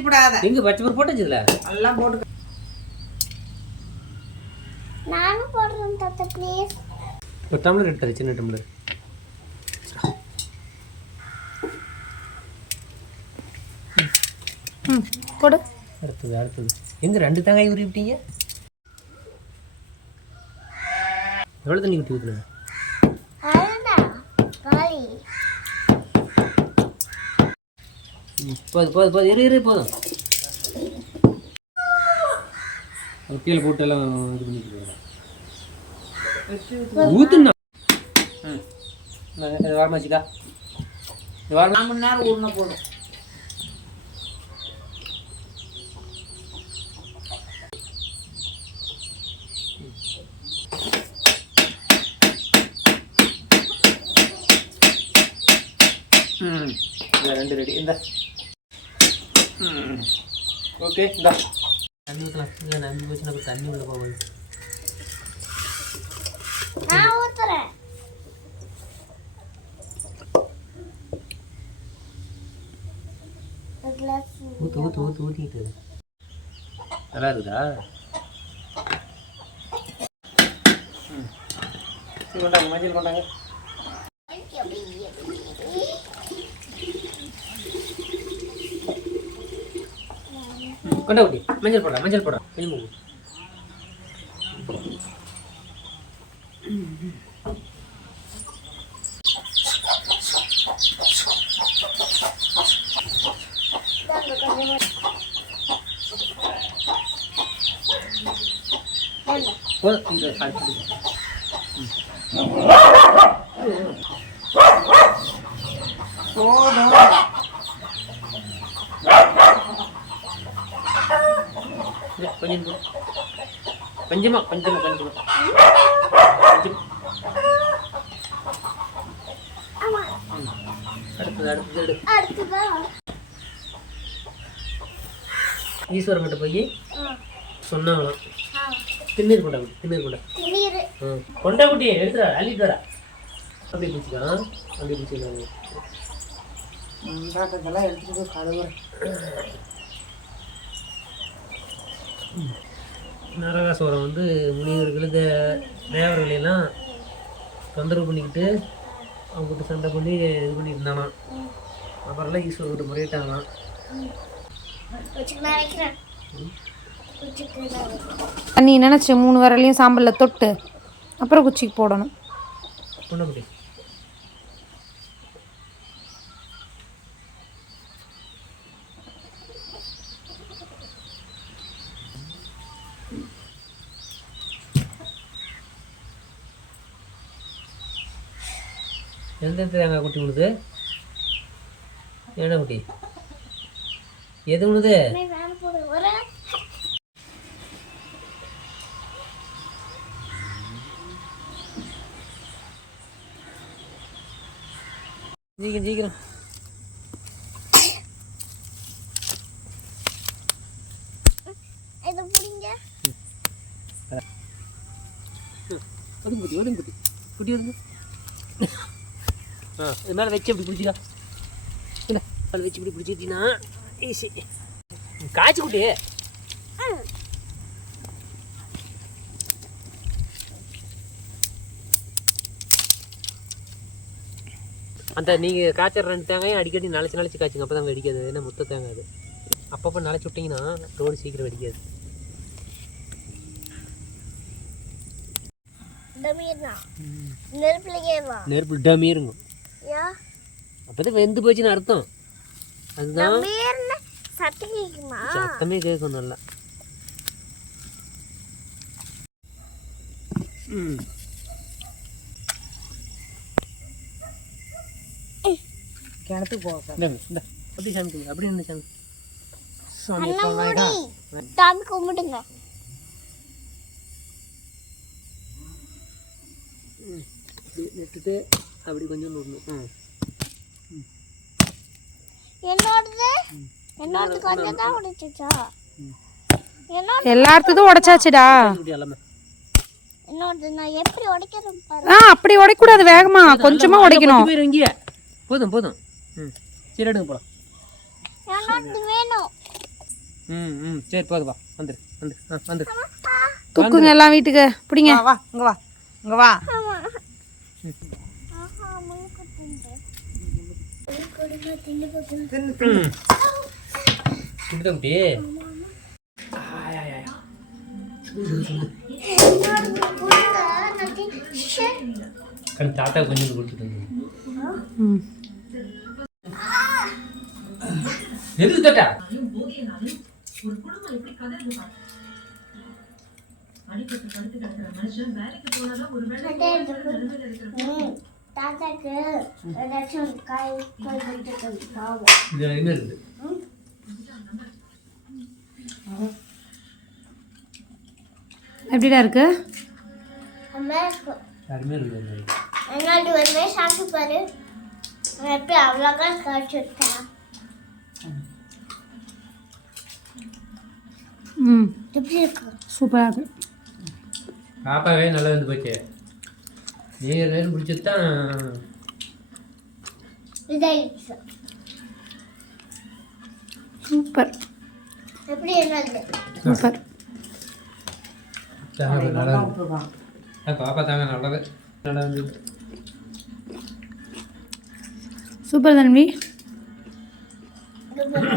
ஊத்திப்படாத. எங்க பச்சை பருப்பு போட்டுச்சுல எல்லாம் போட்டு. நானும் போடுறேன் தாத்தா ப்ளீஸ். ஒரு டம்ளர் எடுத்துரு, சின்ன டம்ளர். போடு. அடுத்தது எங்க 2 தேங்காய் உருவி விட்டீங்க? எவ்வளோ தண்ணி ஊற்றி ஊற்றுனேன்? போதும் இரு போதும். கீழே போட்டு எல்லாம் இது பண்ணிட்டு ஊற்றுனா வாரமாச்சுக்கா. 4 மணி நேரம் ஊறினா போதும். ரெண்டு ரெடி. இந்த ஓகே இந்த தண்ணி ஊற்றலாம். இல்லை நம்பி போச்சுன்னா தண்ணி உள்ள போகுது. நான் ஊத்துறேன். ஊற்றிட்டு நல்லா இருக்குதா? கொண்டாங்க, மஞ்சள் கொண்டாங்க. கொண்டா ஊட்டி மஞ்சள் போடுறா கொஞ்சம். இந்த சாப்பிட்டு கொஞ்சமா அடுத்தது ஈஸ்வரன் கிட்ட போய் சொன்னாங்களாம். திண்ணீர் கொண்டா கொண்டா குட்டி எடுத்துறா அள்ளிட்டு வரா. அப்படி பிடிச்சிக்கலாம். அப்படி பிடிச்சிக்கலாம். இதெல்லாம் எடுத்துட்டு கழுவுறேன். நரகாசுரம் வந்து முனிவர்களுக்கு தேவர்களெல்லாம் தொந்தரவு பண்ணிக்கிட்டு அவங்ககிட்ட சண்டை பண்ணி இது பண்ணியிருந்தானா. அப்புறம்லாம் ஈஸ்வரர்கிட்ட முறையிட்டாங்களாம். நீ நினச்சி 3 விரலையும் சாம்பலில் தொட்டு அப்புறம் குச்சிக்கு போடணும். பொண்ணு எந்த தேங்காய் குட்டி விழுது? என்ன குட்டி எது விழுது? சீக்கிரம் குட்டி வருது. இது மேலே வச்சு அப்படி பிடிச்சிக்கா. இல்லை மேலே வச்சு இப்படி பிடிச்சிக்கிட்டீங்கன்னா ஈஸி. காய்ச்சி குட்டி அந்த நீங்கள் காய்ச்சற 2 தேங்காயும் அடிக்கடி நனைச்சி காய்ச்சிங்க. அப்போ தான் வெடிக்காது. ஏன்னா மொத்த தேங்காய் அது. அப்பப்போ நனைச்சி விட்டிங்கன்னா ரோடு சீக்கிரம் வெடிக்காது. நெருப்பு டமீருங்க. அப்போதான் வெந்து போச்சுன்னு அர்த்தம். அதுதான் சத்தமே கேட்கும் நல்லா. கிணத்துக்கு போக அப்படி சாமி அப்படி என்ன சாமி சாமி கும்பிடுங்க. நெட்டுட்டு அப்படி கொஞ்சம் நூறணும். எல்லாத்துக்கும் உடைச்சாச்சுடா. அப்படி உடைக்கூடாது, வேகமா கொஞ்சமா உடைக்கணும். போதும் சரி எடுங்க போலாம். ம் ம் சரி போதுப்பா வந்துரு வந்துரு வந்துரு தூக்குங்க எல்லாம் வீட்டுக்கு பிடிங்க. வா இங்கே வா இங்கே வா. தின்னு தின்னு. இப்படிதான் குட்டி கண் தாத்தா கொஞ்சம் கொடுத்துட்டு ம் எதுக்கு தட்டா தாத்தாக்கு ஏதாச்சும் காய் கொடுத்துட்டு பாவம். இது என்ன இருக்குது எப்படிடா இருக்கு? அம்மா இருக்கும். யாருமே இருக்குது என்னாடி வந்து சாப்பிட்டு பாரு. எப்படி அவ்வளோக்கா காய்ச்சி விட்டேன். ம் எப்படி இருக்கு? சூப்பராக இருக்கு. பாப்பாவே நல்லா வந்து போச்சு. நீங்கள் வேணும் பிடிச்சது தான் இதாயிடுச்சு. சூப்பர் எப்படி என்னது? சூப்பர். நல்லா விட்டுருக்கான். பாப்பா தாங்க நல்லது நல்லா வந்து சூப்பர் தன்வி. இது பண்ண